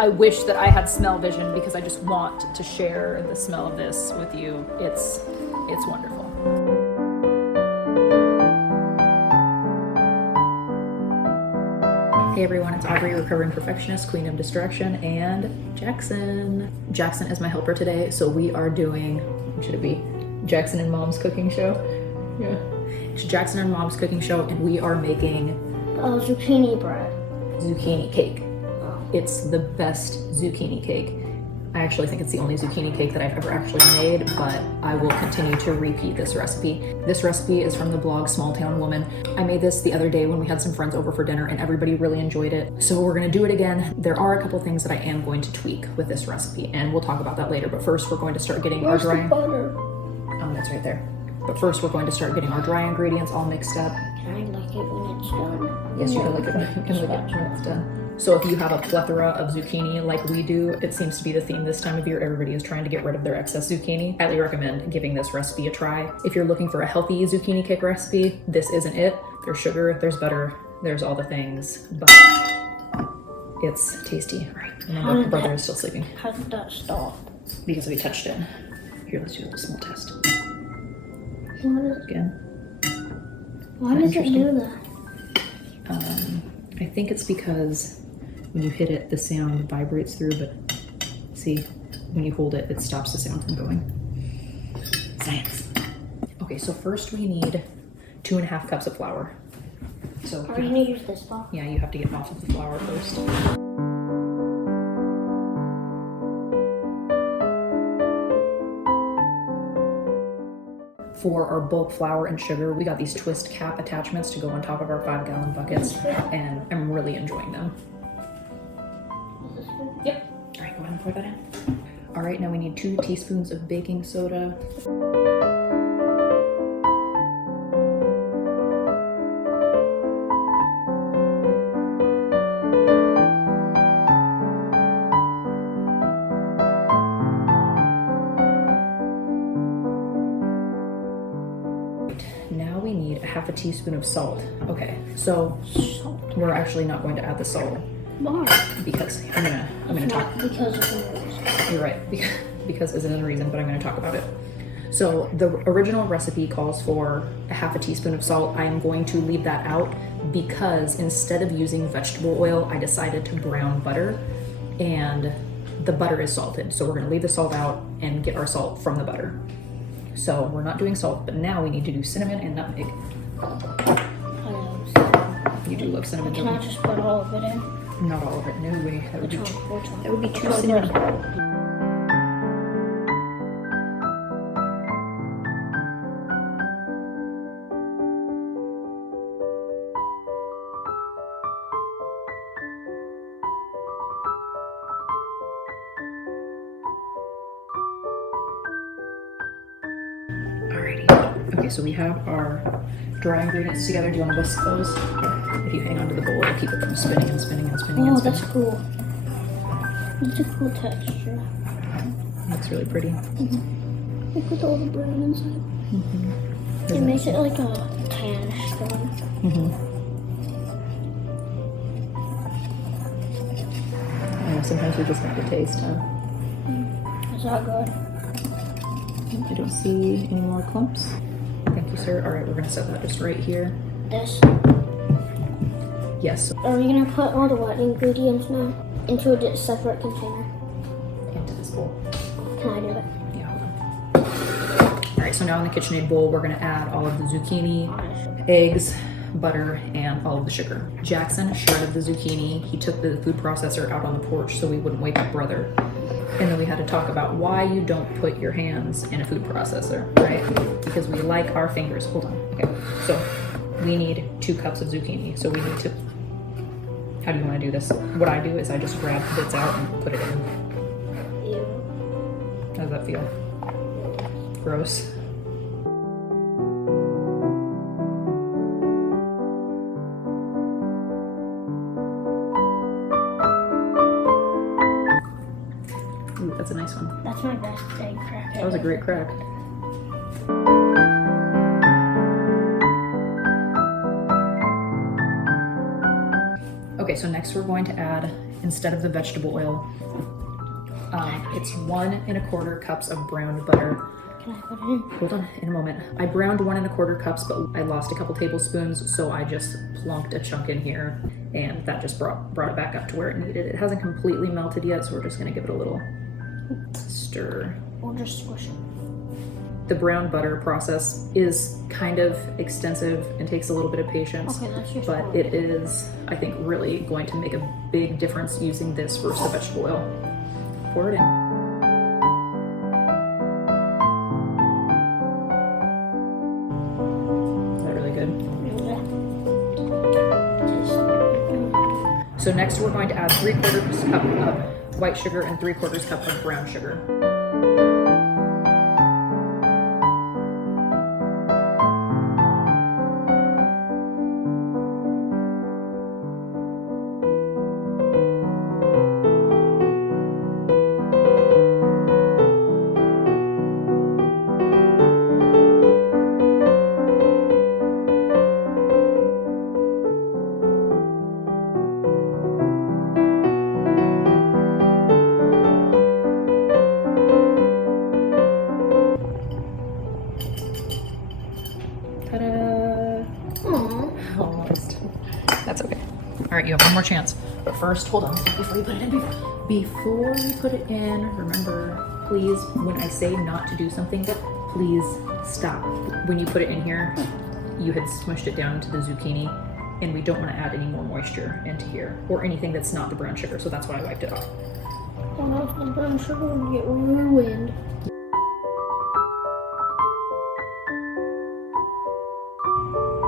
I wish that I had smell vision because I just want to share the smell of this with you. It's wonderful. Hey everyone, it's Aubrey, recovering perfectionist, queen of distraction, and Jackson. Jackson is my helper today, so we are doing, what should it be? Jackson and Mom's cooking show? Yeah. It's Jackson and Mom's cooking show, and we are making zucchini bread. Zucchini cake. It's the best zucchini cake. I actually think it's the only zucchini cake that I've ever actually made, but I will continue to repeat this recipe. This recipe is from the blog Small Town Woman. I made this the other day when we had some friends over for dinner and everybody really enjoyed it. So we're gonna do it again. There are a couple things that I am going to tweak with this recipe, and we'll talk about that later. But first we're going to start getting our dry... butter? Oh, that's right there. But first we're going to start getting our dry ingredients all mixed up. I like it when it's done. Yes, you can like it when it's done. So if you have a plethora of zucchini like we do, it seems to be the theme this time of year. Everybody is trying to get rid of their excess zucchini. Highly recommend giving this recipe a try. If you're looking for a healthy zucchini cake recipe, this isn't it. There's sugar, there's butter, there's all the things, but it's tasty. All right, and my brother is still sleeping. How did that stop? Because we touched it. Here, let's do a small test. Again. Why does it do that? I think it's because when you hit it, the sound vibrates through, but see, when you hold it, it stops the sound from going. Science. Okay, so first we need 2.5 cups of flour. So Are you gonna use this bowl? yeah, you have to get off of the flour first. For our bulk flour and sugar, we got these twist cap attachments to go on top of our 5-gallon buckets, and I'm really enjoying them. Yep. All right, go ahead and pour that in. All right, now we need 2 teaspoons of baking soda. Now we need a 1/2 teaspoon of salt. Okay, so we're actually not going to add the salt. Why? Because I'm gonna talk. Because of the reason. You're right, because isn't a reason, but I'm gonna talk about it. So the original recipe calls for a 1/2 teaspoon of salt. I am going to leave that out because instead of using vegetable oil, I decided to brown butter, and the butter is salted. So we're gonna leave the salt out and get our salt from the butter. So we're not doing salt, but now we need to do cinnamon and nutmeg. I love cinnamon. You do love cinnamon, Can don't I you? just put all of it in? Not all of it, no way. That would be Which one? that would be too cinnamon. Alrighty. Okay, so we have our dry ingredients together. Do you want to whisk those? If you hang onto the bowl, it'll keep it from spinning and spinning and spinning Oh, and spinning. that's cool. It's a cool texture. Looks really pretty. Like with all the brown inside. It makes it like a tannish thing. I know, sometimes we just have to taste, huh? Is that good? I don't see any more clumps. Thank you, sir. All right, we're gonna set that just right here. This. Yes, Are we gonna put all the wet ingredients now into a separate container? into this bowl. Can I do it? Yeah, hold on. All right, so now in the KitchenAid bowl, we're gonna add all of the zucchini, eggs, butter, and all of the sugar. Jackson shredded the zucchini. He took the food processor out on the porch so we wouldn't wake up brother. And then we had to talk about why you don't put your hands in a food processor, right? Because we like our fingers. Hold on. Okay, so we need 2 cups of zucchini. So we need to, how do you want to do this? What I do is I just grab the bits out and put it in. Ew. How does that feel? Gross. Ooh, that's a nice one. That's my best egg crack. That was a great crack. Okay, so next we're going to add instead of the vegetable oil, it's 1 1/4 cups of browned butter. Can I put it in? Hold on, in a moment. I browned 1 1/4 cups, but I lost a couple tablespoons, so I just plunked a chunk in here, and that just brought it back up to where it needed. It hasn't completely melted yet, so we're just gonna give it a little stir. Or just squish it. The brown butter process is kind of extensive and takes a little bit of patience, Okay, that's your but it is, I think, really going to make a big difference using this versus the vegetable oil. Pour it in. Is that really good? Yeah. So next we're going to add 3/4 cup of white sugar and 3/4 cup of brown sugar. Ta-da! Aww. Almost. That's okay. All right, you have one more chance. But first, hold on, before you put it in, before you put it in, remember, please, when I say not to do something, please stop. When you put it in here, you had smushed it down into the zucchini, and we don't want to add any more moisture into here, or anything that's not the brown sugar, so that's why I wiped it off. Oh no, it's gonna burn sugar and get ruined.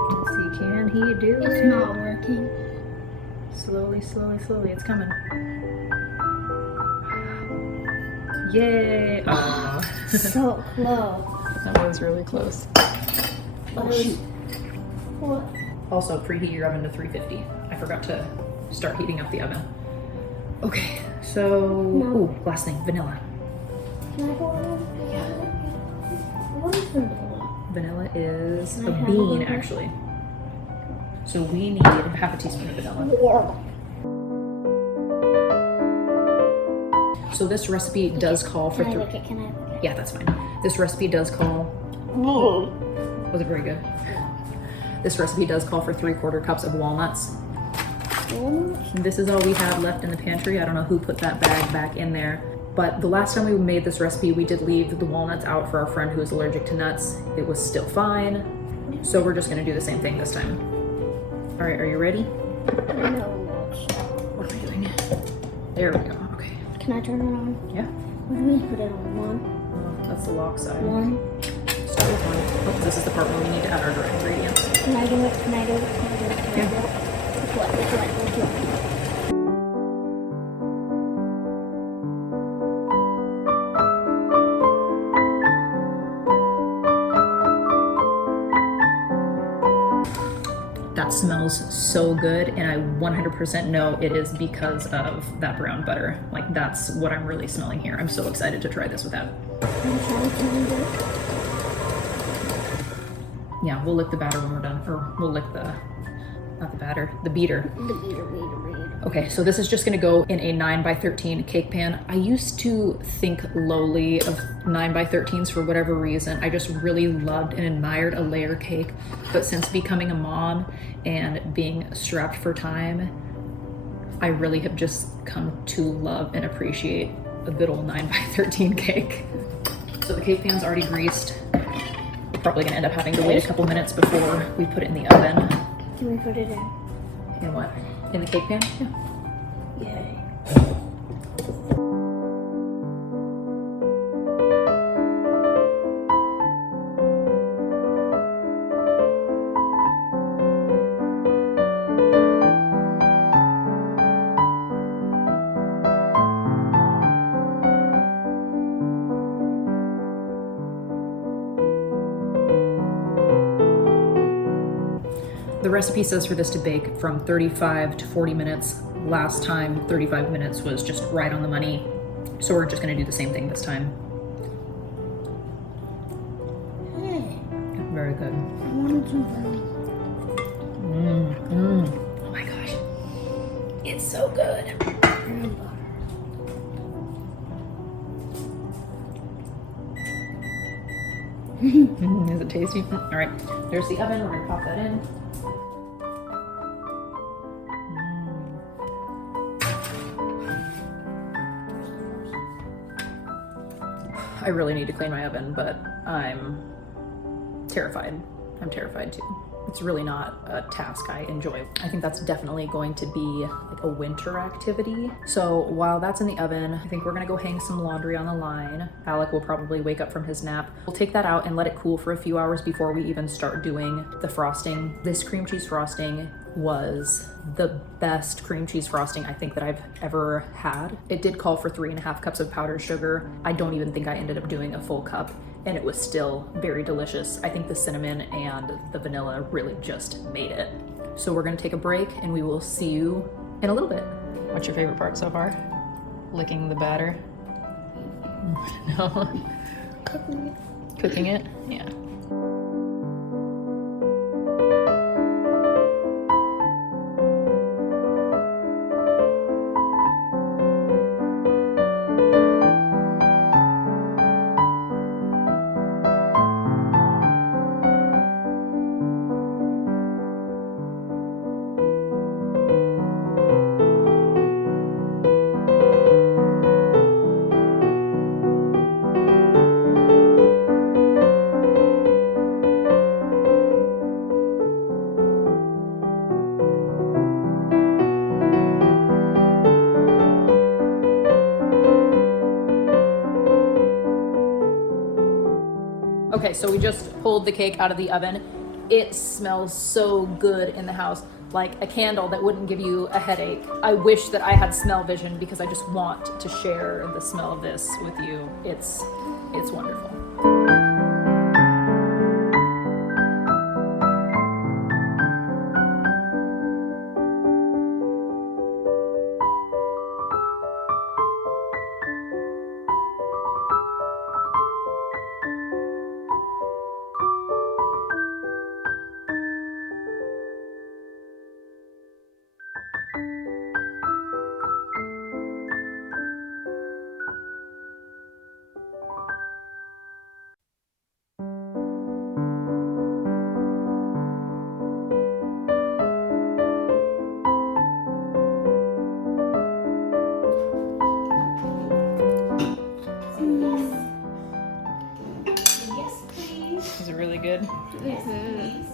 Let's see, can he do it? It's not working. Slowly, slowly, slowly, it's coming. Yay! Oh. So close. That was really close. But it was, what? Also, preheat your oven to 350. I forgot to start heating up the oven. Okay, so, ooh, last thing, vanilla. Can I go in? Yeah. What is vanilla? Vanilla is Can a I have bean, vanilla? actually. So we need half a teaspoon of vanilla. Wow. So this recipe does call for Can I look it? Can I look it? yeah, that's fine. This recipe does call, was it very good? This recipe does call for 3/4 cups of walnuts. This is all we have left in the pantry. I don't know who put that bag back in there, but the last time we made this recipe, we did leave the walnuts out for our friend who is allergic to nuts. It was still fine. So we're just gonna do the same thing this time. All right, are you ready? No. What are we doing? There we go, okay. Can I turn it on? Yeah, What do you mean put it on? One? that's the lock side. One? Start with one. Oh, this is the part where we need to add our dry ingredients. Can I do it? Can I do it? Can I do it? Can I do it? Which one? Which one? Which one? That smells so good, and I 100% know it is because of that brown butter. Like, that's what I'm really smelling here. I'm so excited to try this with that. Can I try it? Can I do it? Yeah, we'll lick the batter when we're done, or we'll lick the, not the batter, the beater. The beater. Okay, so this is just gonna go in a 9x13 cake pan. I used to think lowly of 9x13s for whatever reason. I just really loved and admired a layer cake, but since becoming a mom and being strapped for time, I really have just come to love and appreciate a good old 9x13 cake. So the cake pan's already greased. We're probably gonna end up having to wait a couple minutes before we put it in the oven. Can we put it in? In what? In the cake pan? Yeah. Yay. The recipe says for this to bake from 35 to 40 minutes. Last time, 35 minutes was just right on the money. So we're just gonna do the same thing this time. Hey, Very good. I wanted some brownies. Oh my gosh. It's so good. Is it tasty? All right, there's the oven. We're gonna pop that in. I really need to clean my oven, but I'm terrified. I'm terrified too. It's really not a task I enjoy. I think that's definitely going to be like a winter activity. So while that's in the oven, I think we're gonna go hang some laundry on the line. Alec will probably wake up from his nap. We'll take that out and let it cool for a few hours before we even start doing the frosting. This cream cheese frosting was the best cream cheese frosting I think that I've ever had. It did call for 3.5 cups of powdered sugar. I don't even think I ended up doing a full cup, and it was still very delicious. I think the cinnamon and the vanilla really just made it. So we're gonna take a break and we will see you in a little bit. What's your favorite part so far? Licking the batter? No? Cooking it? Yeah. Okay, so we just pulled the cake out of the oven. It smells so good in the house, like a candle that wouldn't give you a headache. I wish that I had smell vision because I just want to share the smell of this with you. It's wonderful. Is it really good? Mhm.